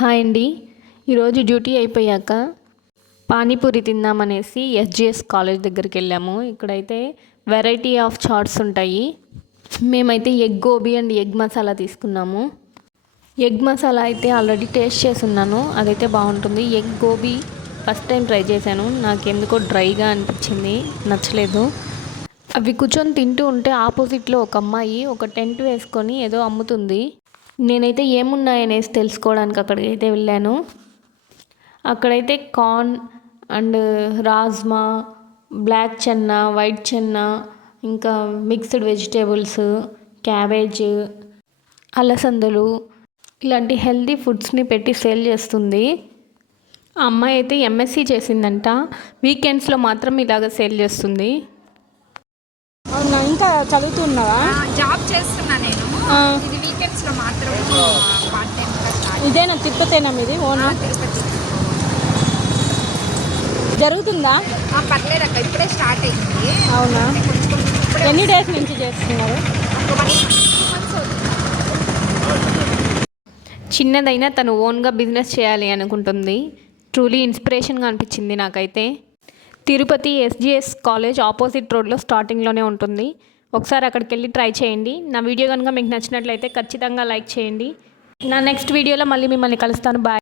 Hi అండి. ఈరోజు duty అయిపోయాక పానీపూరి తిందామనేసి ఎస్జిఎస్ కాలేజ్ దగ్గరికి వెళ్ళాము. ఇక్కడైతే వెరైటీ ఆఫ్ చాట్స్ ఉంటాయి. మేమైతే egg gobi and egg masala తీసుకున్నాము. ఎగ్ మసాలా అయితే ఆల్రెడీ టేస్ట్ చేసి ఉన్నాను, అదైతే బాగుంటుంది. Egg gobi first time try చేశాను, నాకు ఎందుకో డ్రైగా అనిపించింది, నచ్చలేదు. అవి కూర్చొని తింటూ ఉంటే ఆపోజిట్లో ఒక అమ్మాయి ఒక టెంట్ వేసుకొని ఏదో అమ్ముతుంది. నేనైతే ఏమున్నాయనేసి తెలుసుకోవడానికి అక్కడికి అయితే వెళ్ళాను. అక్కడైతే corn and rajma, black chana, white chana, ఇంకా మిక్స్డ్ వెజిటేబుల్స్, క్యాబేజ్, అలసందలు ఇలాంటి హెల్తీ ఫుడ్స్ని పెట్టి సేల్ చేస్తుంది. ఆ అమ్మాయి అయితే ఎంఎస్సి చేసిందంట, వీకెండ్స్లో మాత్రం ఇలాగ సేల్ చేస్తుంది. అవునా, ఇంకా చదువుతున్నావా? జాబ్ చేస్తున్నా నేను. ఇది వీకెండ్స్ లో మాత్రం పార్ట్ టైం గా స్టార్ట్. ఇదేనా తిరుపతేనా మీది ఓన్? తిరుపతి. జరుగుతుందా? పర్లేదు అక్క, ఇప్పుడే స్టార్ట్ అయింది. అవునా, ఎన్ని డేస్ నుంచి చేస్తున్నారు? చిన్నదైనా తను ఓన్గా బిజినెస్ చేయాలి అనుకుంటుంది. ట్రూలీ ఇన్స్పిరేషన్గా అనిపించింది నాకైతే. తిరుపతి ఎస్జిఎస్ కాలేజ్ ఆపోజిట్ రోడ్లో స్టార్టింగ్లోనే ఉంటుంది. ఒకసారి అక్కడికి వెళ్ళి ట్రై చేయండి. నా వీడియో కనుక మీకు నచ్చినట్లయితే ఖచ్చితంగా లైక్ చేయండి. నా నెక్స్ట్ వీడియోలో మళ్ళీ మిమ్మల్ని కలుస్తాను. బాయ్.